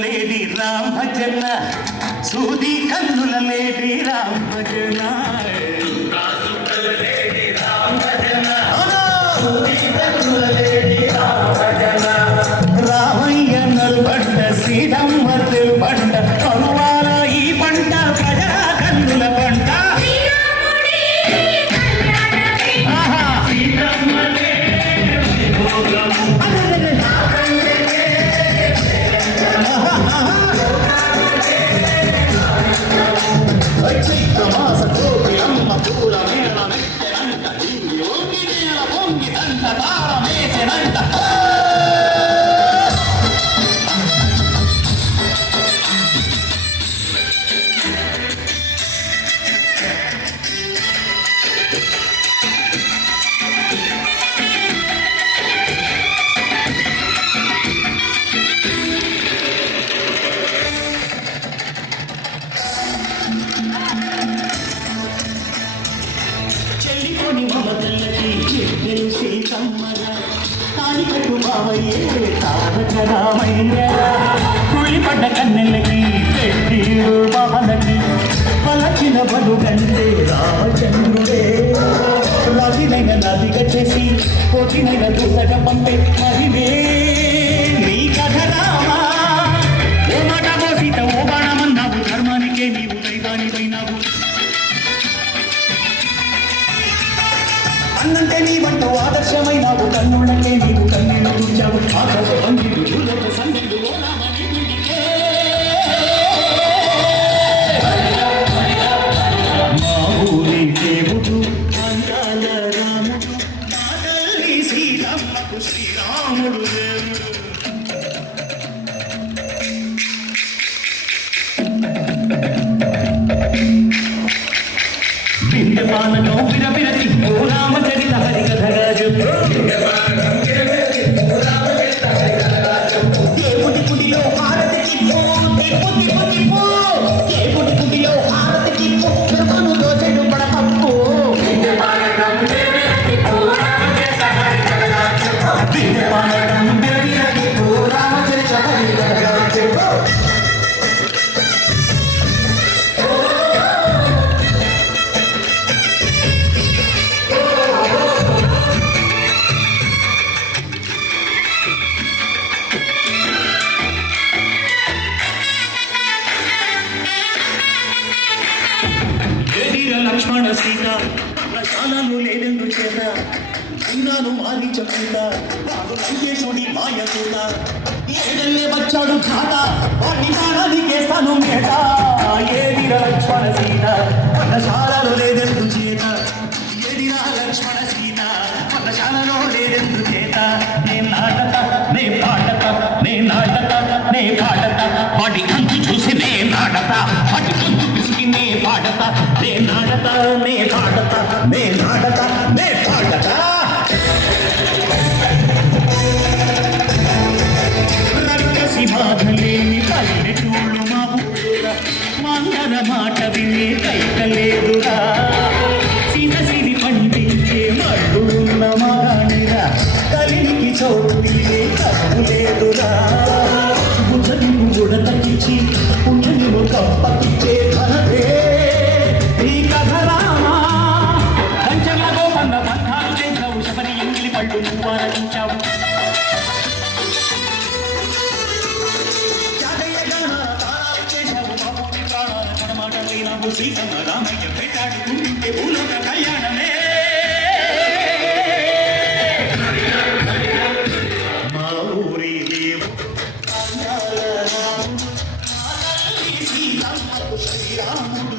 లేడి రామ భజన సూది కన్నుల లేడి రామ భజన రామయ్య నల్బండ శ్రీరమ్మ తిరుబండ కనువాల ఈ పంట ప్రజా కన్నుల పంట చెల్లిపోని మమతల్లకి చెల్లెలు సీతమ్మర తాని కట్టు బావయ్యే తారక రామయ్య కుళ్ళిపడ్డ కన్నెలకి పెద్దీరు బాలకి పలచిన బలుగంటే రామచంద్రుడే రవినైన నదిగా చేసి కోటినైన దూతగా పంపే మహిమే నీ కథ రామా ఓ మాట ఓ సీత ఓ బాణమన్నావు ధర్మానికే నీవు దైవానివైనావు అన్నంటే నీ వంట ఆదర్శమైనావు కన్నుళ్ళకే నీవు కన్నీళ్ళు తుడిచావు ఆకాశ వంగిలు చూలక సంగిలు మా ఊరి దేవుడు అందాల రాముడు మా తల్లి సీతమ్మకు శ్రీరాముడు దేవుడు వింటపాలలో విరవిరతి ఓ రామచరిత హరికథగా చెప్పు దేవుడి గుడిలో హారతి తిప్పు తిప్పు తిప్పు తిప్పు దేవుడి గుడిలో హారతి తిప్పు పెరుగను దోసెడు పడపప్పు వింటపాలకం విరవిరతి ఓ రామచరిత హరికథగా చెప్పు లక్ష్మణ సీత ప్రశాలను లేదెందు చేత అయినాను మారి చెప్పుత వాడు లంకేశుడి మాయ చూత ఏడల్లే వచ్చాడు ఖాత వాడిని కానానికేస్తాను మేట ఏదిరా లక్ష్మణ సీత ప్రశాలలో లేదెందు చేత ఏదిరా లక్ష్మణ సీత ప్రశాలలో లేదెందు చేత నే నాటత నే పాటత నే నాటత నే పాటత వాడి అంతు చూసి నే నాటత వాడి గొంతు పిసికి నే పాడత నే నాటత నే పాడత నే నాటత నే పాడత రక్కసి బాధలేని పల్లెటూళ్ళు మా ఊర మంగళ మాట వినే కైకలేదురా సినసిరి పండించే మళ్ళున్న మగానిరా కలినికి చోటు కప్పులేదురా భుజనిము ఉడతకిచ్చి పుణ్యనిము కప్పకిచ్చే ఘనతే ఈ కథ రామా కంచెలతో కన్న బంధాలు చేశావు శబరి ఎంగిలి పళ్ళు నువ్వు ఆరగించావు చేశావు బాబుని ప్రాణాల కడమాటమైనావు సీతమ్మ రామయ్య పెట్టాడుకుంటే భూలోక కళ్యాణమే మా ఊరి దేవుడు శ్రీరాముడు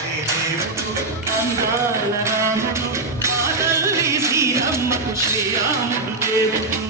దేవుడు అందాల రాముడు మా తల్లి శ్రీరమ్మకు శ్రీరాముడు దేవుడు